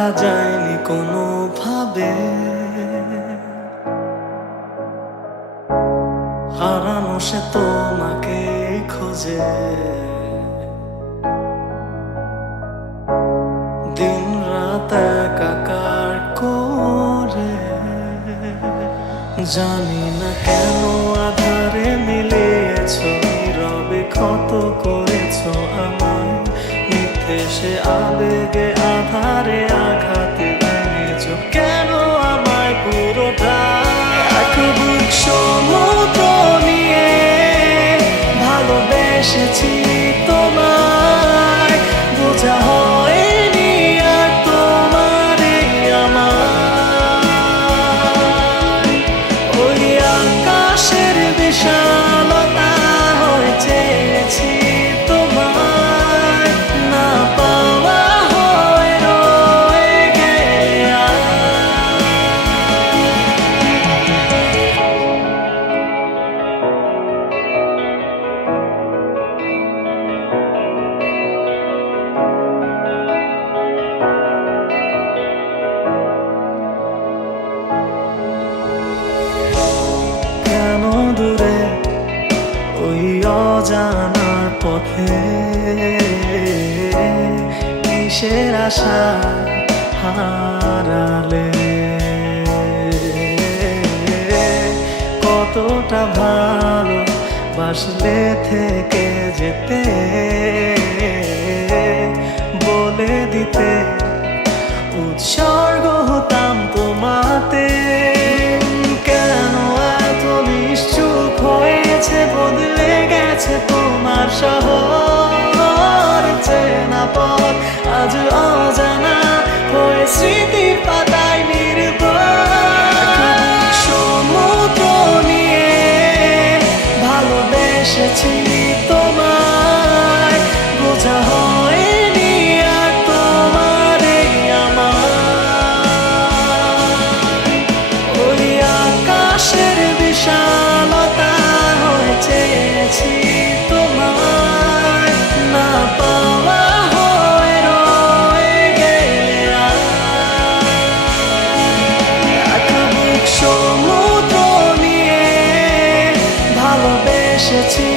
দেখা যায়নি কোনোভাবে, হারানো সে তোমাকে খোঁজে। দিন রাত একাকার করে, জানি না কেন আধারে মিলিয়েছ, নীরবে ক্ষত করেছ আমায়, মিথ্যে সে আবেগে আধারে আঘাতে ভেঙেছ কেন আমায় পুরোটা। এক বুক সমুদ্র নিয়ে ভালোবেসেছি তোমায়, বোঝা হয়নি আর তোমারে আমার। ওই আকাশের বিশালতা হয়ে চেয়েছি তোমায়, না পাওয়া হয়ে রয়ে গেলে কেন দূরে ওই অজানার পথে, কিসের আশা হারালে, কতটা ভালো বাসলে থেকে যেতে, বলে দিতে উৎসর্গ হতাম তোমাতে। কেন এত নিশ্চুপ হয়েছে, বদলে গেছে তোমার শহর, চেনা পথ আজ অজানা হয়ে স্মৃতির পাতায় নির্ভর। সমুদ্র নিয়ে ভালোবেসেছি তোমায়, বোঝা হয়নি আর তোমারে আমার। ওই আকাশের বিশালতা হয়ে চেয়েছি তোমায়, না পাওয়া হয়ে রয়ে গেলে এক বুক সমুদ্র নিয়ে ভালোবেসেছি।